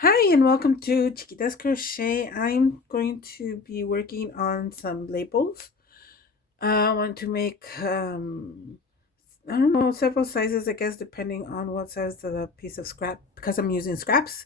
Hi and welcome to Chiquita's Crochet. I'm going to be working on some labels. I want to make, I don't know, several sizes, I guess, depending on what size of the piece of scrap, because I'm using scraps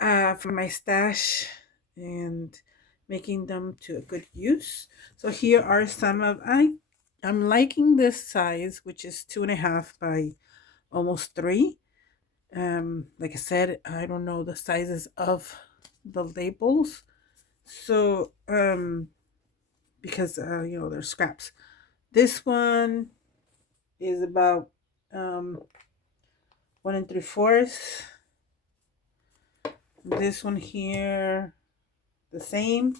for my stash and making them to a good use. So here are some of, I'm liking this size, which is 2.5 by almost 3. Like I said, I don't know the sizes of the labels, so because they're scraps. This one is about 1 3/4. This one here the same.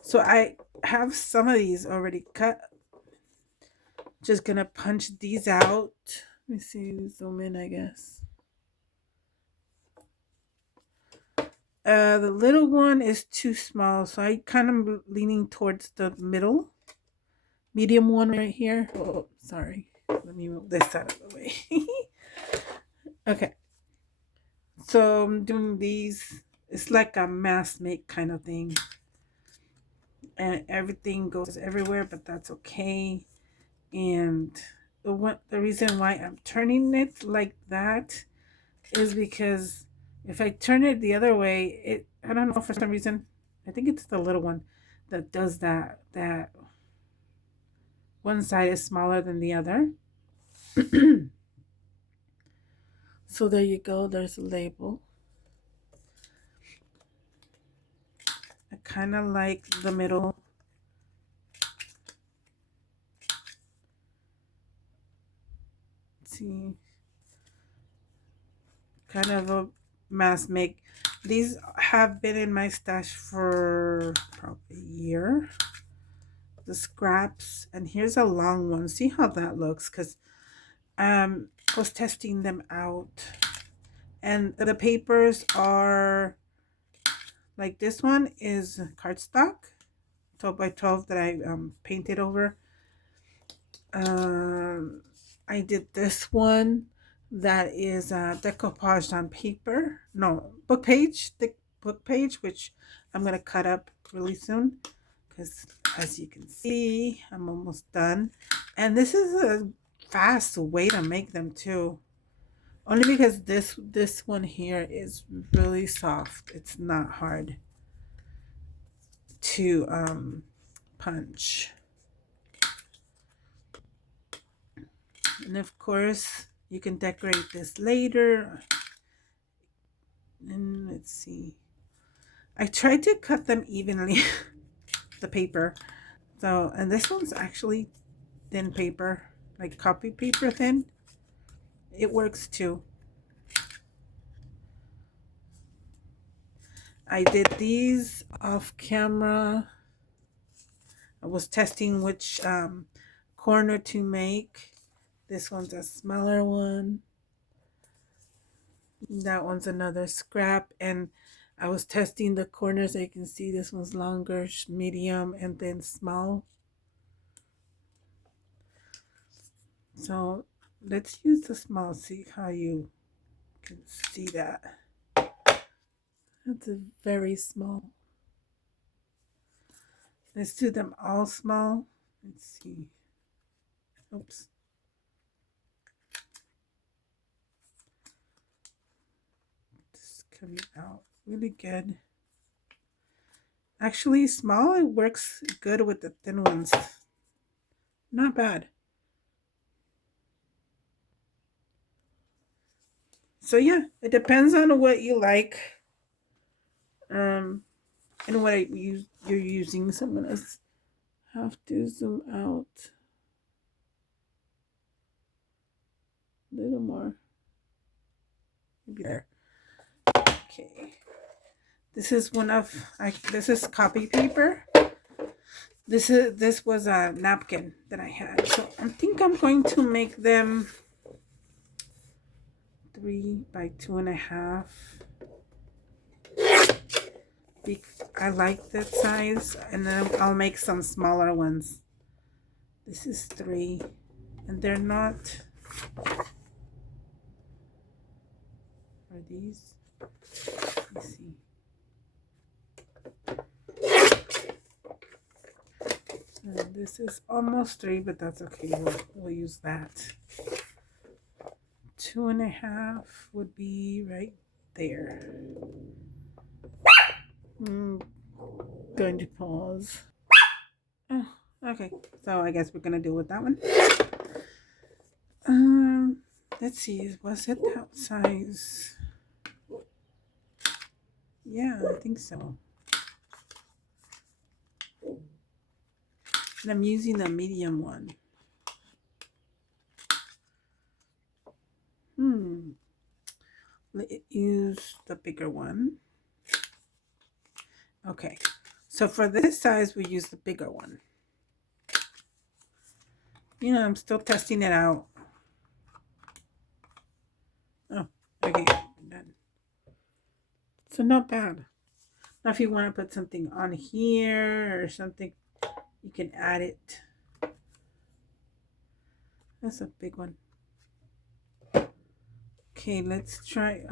So I have some of these already cut. Just gonna punch these out. Let me see, zoom in, I guess. The little one is too small, so I kind of leaning towards the medium one right here. Oh, sorry. Let me move this out of the way. Okay, so I'm doing these. It's like a mass make kind of thing, and everything goes everywhere, but that's okay. And the reason why I'm turning it like that is because if I turn it the other way, I don't know, for some reason, I think it's the little one that does that one side is smaller than the other. So there you go, there's a label. I kind of like the middle. Let's see, kind of a mass make. These have been in my stash for probably a year. The scraps, and here's a long one. See how that looks? Because I was testing them out, and the papers are like this one is cardstock, 12 by 12 that I painted over. Um, I did this one that is decoupaged on paper. No, book page, thick book page, which I'm going to cut up really soon because as you can see, I'm almost done. And this is a fast way to make them too. Only because this one here is really soft. It's not hard to punch. And of course, you can decorate this later. And let's see. I tried to cut them evenly, the paper. So, and this one's actually thin paper, like copy paper thin. It works too. I did these off camera. I was testing which corner to make. This one's a smaller one. That one's another scrap, and I was testing the corners. You can see this one's longer, medium, and then small. So let's use the small, see how you can see that. That's a very small. Let's do them all small. Let's see. Oops. This is coming out really good. Actually, small, it works good with the thin ones. Not bad. So yeah, it depends on what you like, and what you're using. So I'm gonna have to zoom out a little more. Maybe there. Okay. This is this is copy paper. This was a napkin that I had. So I think I'm going to make them 3 by 2.5. I like that size, and then I'll make some smaller ones. This is 3, and they're not. are these? Let's see. And this is almost 3, but that's okay. We'll use that. 2.5 would be right there. Going to pause. Oh, okay, so I guess we're gonna deal with that one. Let's see, was it that size? Yeah, I think so. And I'm using the medium one. Let's use the bigger one. Okay, so for this size, we use the bigger one. You know, I'm still testing it out. Oh, okay, done. So not bad. Now, if you want to put something on here or something, you can add it. That's a big one. Okay, let's try,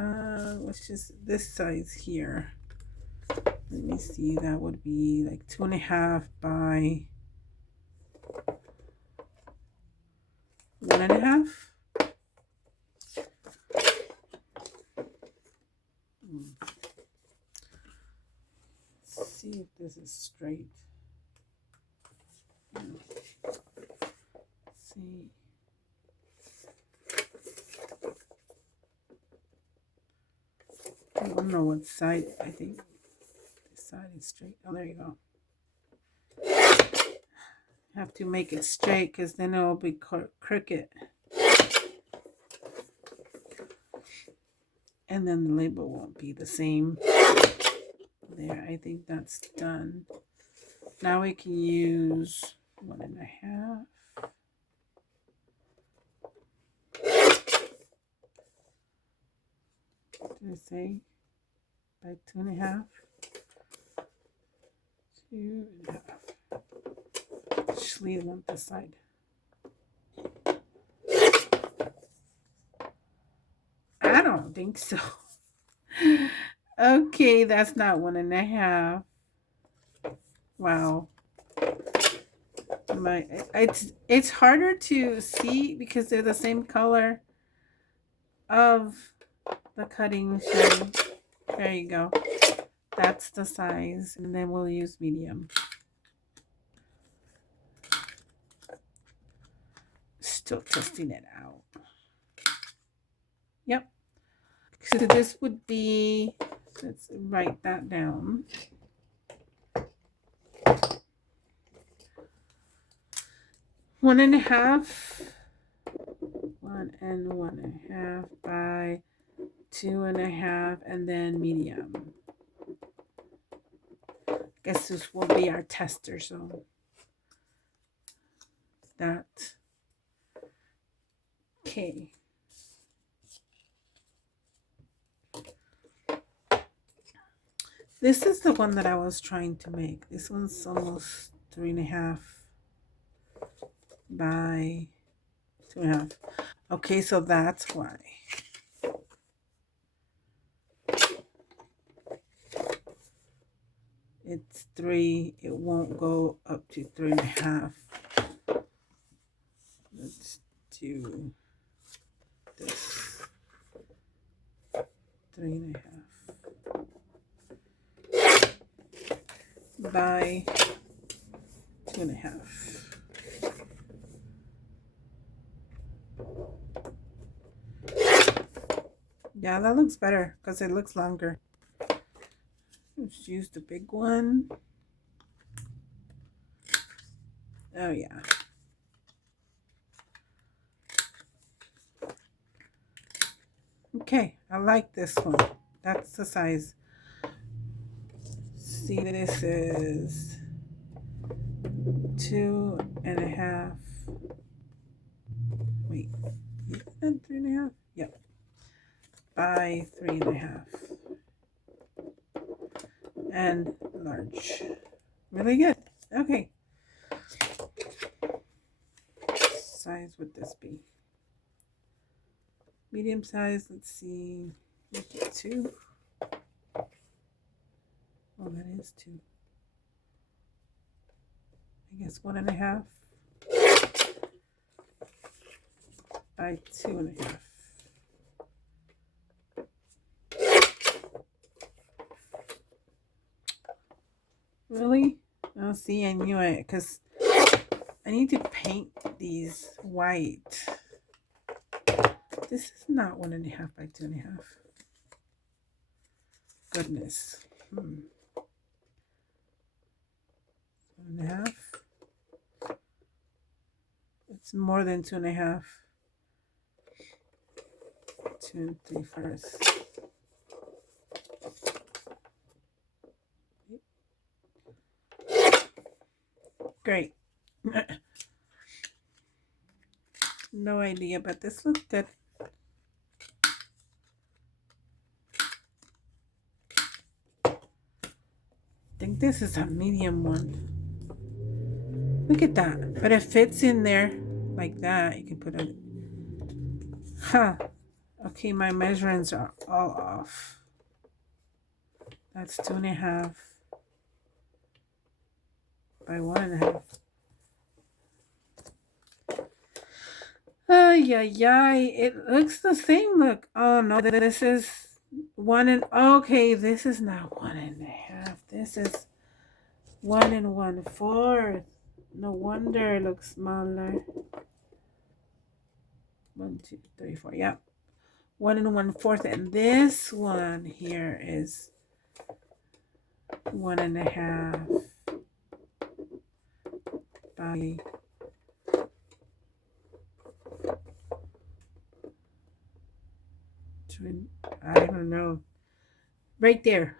let's just this size here. Let me see, that would be like 2.5 by 1.5. Let's see if this is straight. Let's see. I don't know what side. I think this side is straight. Oh, there you go. Have to make it straight because then it will be crooked. And then the label won't be the same. There, I think that's done. Now we can use 1.5. Did I say by 2.5? 2.5. Actually, I want this side. I don't think so. Okay, that's not 1.5. Wow. It's harder to see because they're the same color of the cutting shade. There you go. That's the size, and then we'll use medium. Still testing it out. Yep. So this would be, let's write that down. 1.5. 1 and 1.5 by 2.5, and then medium. Guess this will be our tester, so that. Okay. This is the one that I was trying to make. This one's almost 3.5 by 2.5. Okay, so that's why. It's 3. It won't go up to 3.5. Let's do this. 3.5 by 2.5. Yeah, that looks better because it looks longer. Let's use the big one. Oh yeah. Okay, I like this one. That's the size. See, this is 2.5. Wait, 3.5? Yep. By 3.5. And large. Really good. Okay. Size would this be? Medium size, let's see. Make it 2. Oh, that is 2. I guess 1.5 by 2.5. Really? Oh, see, I knew it because I need to paint these white. This is not 1.5 by 2.5. Goodness. 1.5. It's more than 2.5. 2 and 3/4. Great. No idea, but this looks good. I think this is a medium one. Look at that. But it fits in there like that. You can put it. Huh. Okay, my measurements are all off. That's 2.5 by 1.5. Yeah. It looks the same. Look. Oh no, this is 1 and okay. This is not 1.5. This is 1 1/4. No wonder it looks smaller. 1, 2, 3, 4. Yeah, 1 1/4, and this one here is 1.5 by 2. I don't know. Right there.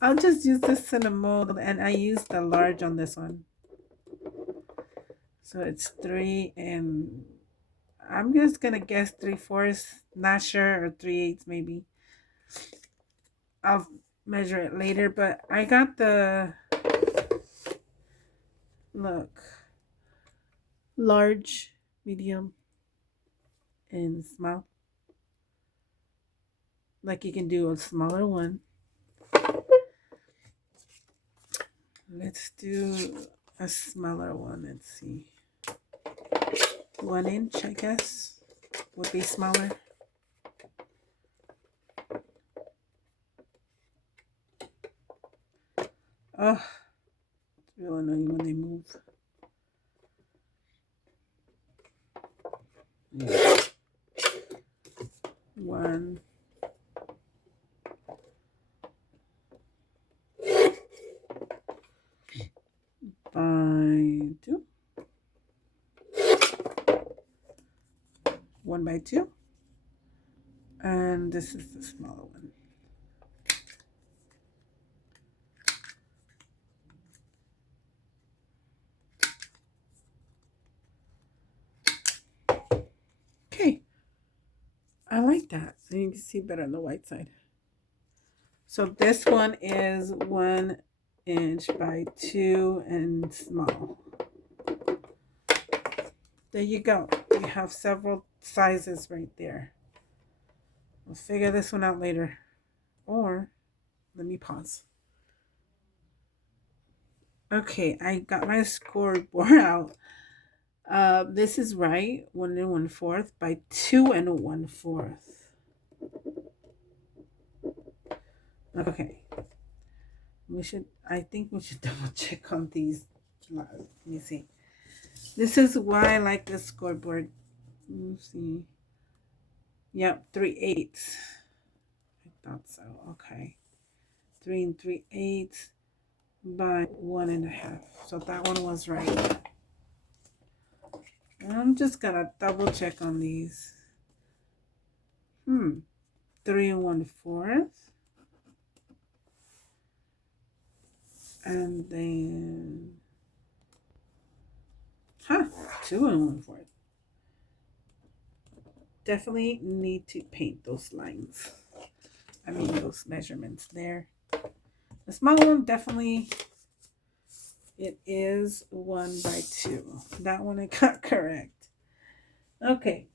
I'll just use this in a mold, and I use the large on this one. So it's 3 and I'm just gonna guess 3/4. Not sure, or 3/8 maybe. I'll measure it later, but I got the look large, medium, and small. Like you can do a smaller one. Let's do a smaller one. Let's see. 1 inch, I guess, would be smaller. Oh, it's real annoying when they move. Yeah. 1 by 2. 1 by 2. And this is the smaller one. Okay. I like that. So you can see better on the white side. So this one is 1 inch by 2 and small. There you go. You have several sizes right there. We'll figure this one out later. Or, let me pause. Okay, I got my scoreboard out. This is right. 1 1/4 by 2 1/4. Okay. I think we should double check on these. Let me see. This is why I like this scoreboard. Let me see. Yep, 3/8. I thought so. Okay. 3 3/8 by 1.5. So that one was right. I'm just gonna double check on these. 3 1/4. And then 2 1/4. Definitely need to paint those lines. I mean those measurements there. The small one, definitely, it is 1 by 2. That one I got correct. Okay.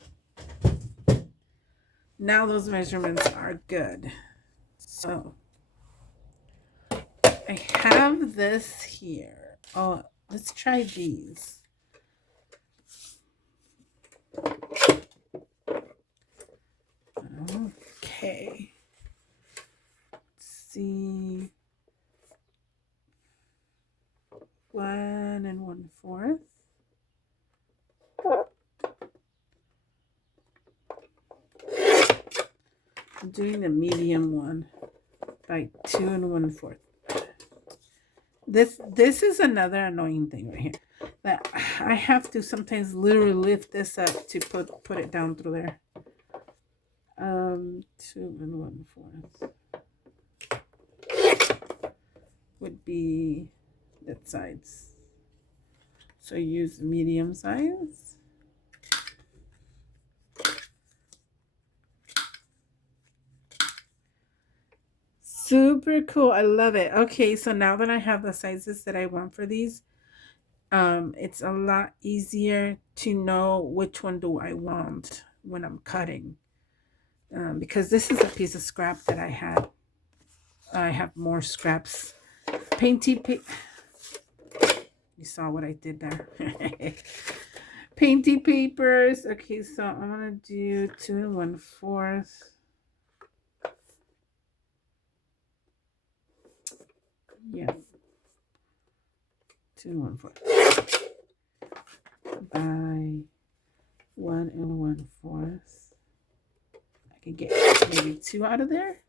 Now those measurements are good. So I have this here. Oh, let's try these. Okay. Let's see. 1 1/4. I'm doing the medium one by 2 1/4. This is another annoying thing right here, that I have to sometimes literally lift this up to put it down through there. 2 1/4 would be that size. So use medium size. Super cool. I love it. Okay, so now that I have the sizes that I want for these, it's a lot easier to know which one do I want when I'm cutting. Because this is a piece of scrap that I had. I have more scraps. Painty you saw what I did there. Painty papers. Okay, so I'm gonna do 2 1/4. Yeah, 2 1/4 by 1 1/4. I can get maybe 2 out of there.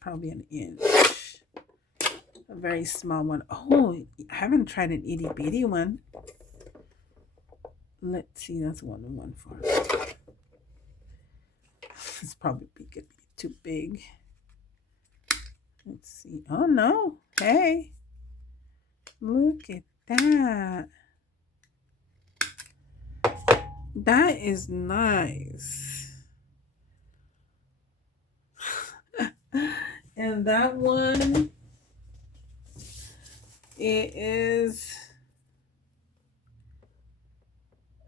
Probably an inch. A very small one. Oh, I haven't tried an itty bitty one. Let's see, that's 1 1/4. It's probably gonna be too big. Let's see. Oh no. Hey. Look at that. That is nice. And that one, it is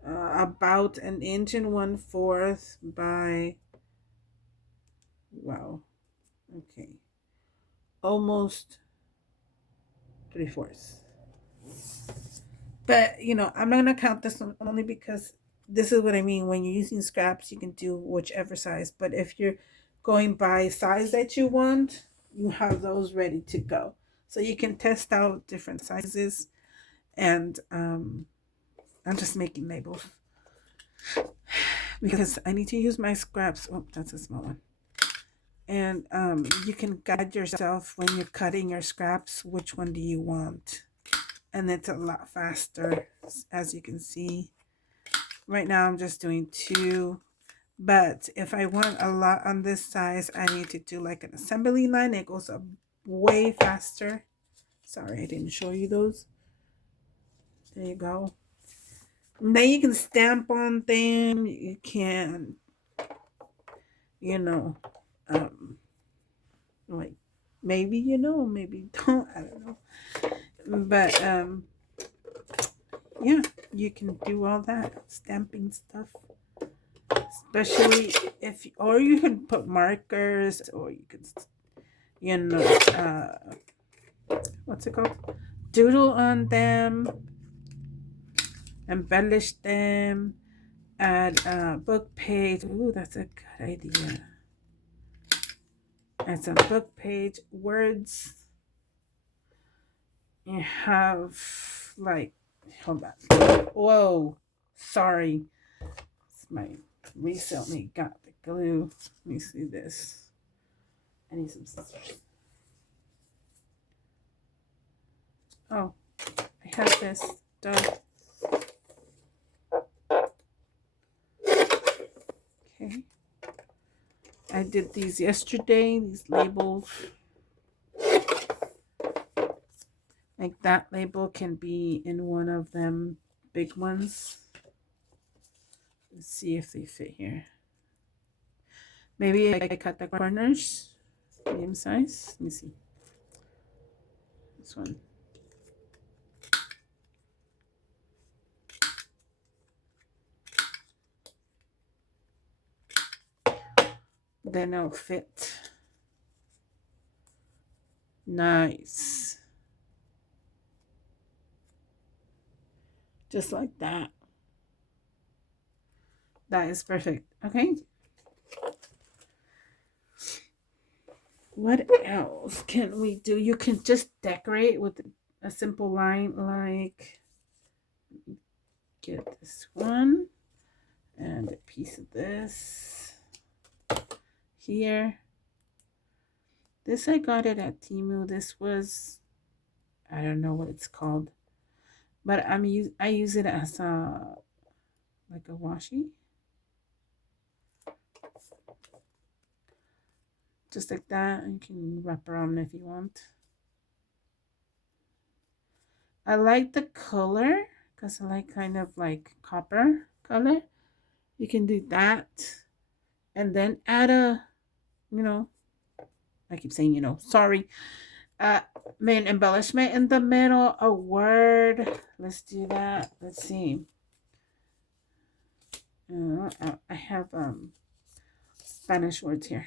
about an inch and 1/4 by, wow, okay, almost 3/4. But you know, I'm not gonna count this one only because this is what I mean. When you're using scraps, you can do whichever size. But if you're going by size that you want, you have those ready to go. So you can test out different sizes. And I'm just making labels because I need to use my scraps. Oh, that's a small one. And you can guide yourself when you're cutting your scraps, which one do you want? And it's a lot faster, as you can see. Right now I'm just doing 2, but if I want a lot on this size, I need to do like an assembly line. It goes up way faster. Sorry, I didn't show you those. There you go. And then you can stamp on them. You can, you know, like maybe maybe don't. I don't know. But yeah, you can do all that stamping stuff. Especially if, or you can put markers, or you can, what's it called? Doodle on them, embellish them, add a book page. Ooh, that's a good idea. Add some book page words. You have like, hold on. Whoa, sorry. It's my recently got the glue. Let me see this. I need some scissors. Oh, I have this stuff. Okay. I did these yesterday, these labels. Like that label can be in one of them big ones. Let's see if they fit here. Maybe I cut the corners, medium size. Let me see. This one. then it'll fit. Nice. Just like that. That is perfect. Okay. What else can we do? You can just decorate with a simple line like get this one and a piece of this here. This I got it at Temu. This was, I don't know what it's called, but I use it as a like a washi, just like that. You can wrap around if you want. I like the color because I like kind of like copper color. You can do that and then add a, you know, I keep saying, sorry, uh, main embellishment in the middle, a word. Let's do that. Let's see. I have Spanish words here.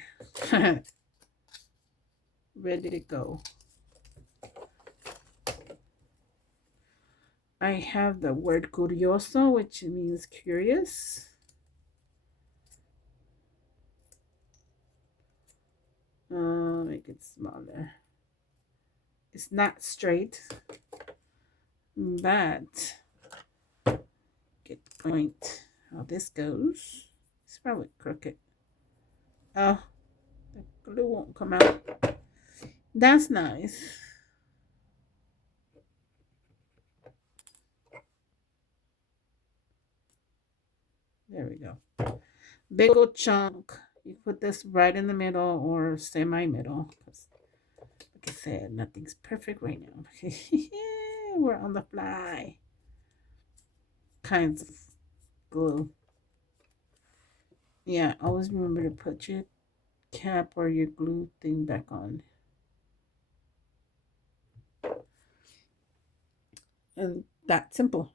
Ready to go. I have the word curioso, which means curious. Make it smaller. It's not straight, but get the point how this goes. It's probably crooked. Oh, the glue won't come out. That's nice. There we go. Big old chunk. You put this right in the middle or semi-middle. Like I said, nothing's perfect right now. We're on the fly. Kinds of glue. Yeah, always remember to put your cap or your glue thing back on. And that's simple.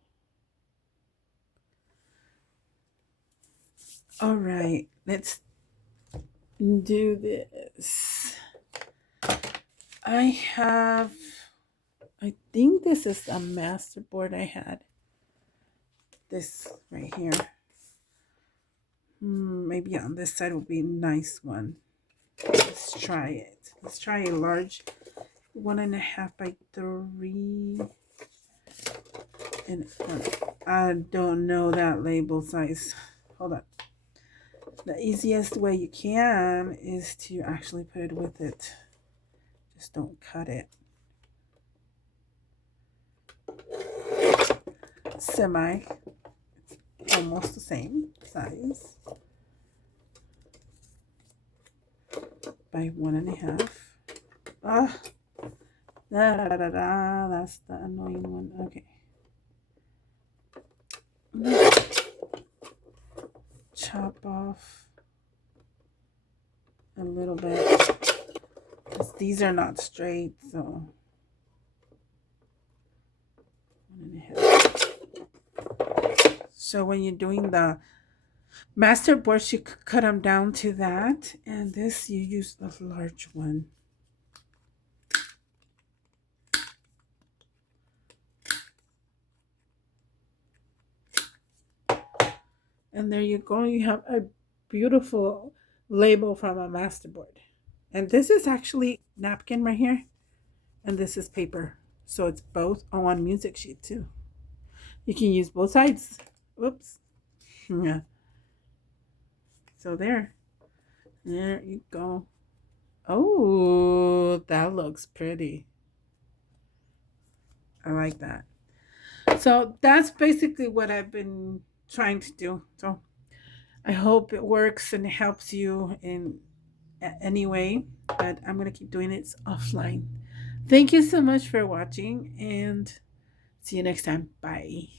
All right, let's do this. I think this is a masterboard I had. This right here. Maybe on this side will be a nice one. Let's try it. Let's try a large 1.5 by 3. And I don't know that label size. Hold on. The easiest way you can is to actually put it with it. Just don't cut it. Semi, almost the same size by 1.5. That's the annoying one. Okay. Chop off a little bit. These are not straight, so 1.5. So when you're doing the master boards, you cut them down to that, and this you use the large one. And there you go. You have a beautiful label from a masterboard. And this is actually napkin right here. And this is paper. So it's both on music sheet too. You can use both sides. Whoops. Yeah. So there. There you go. Oh, that looks pretty. I like that. So that's basically what I've been trying to do. So I hope it works and it helps you in any way. But I'm going to keep doing it offline. Thank you so much for watching and see you next time. Bye.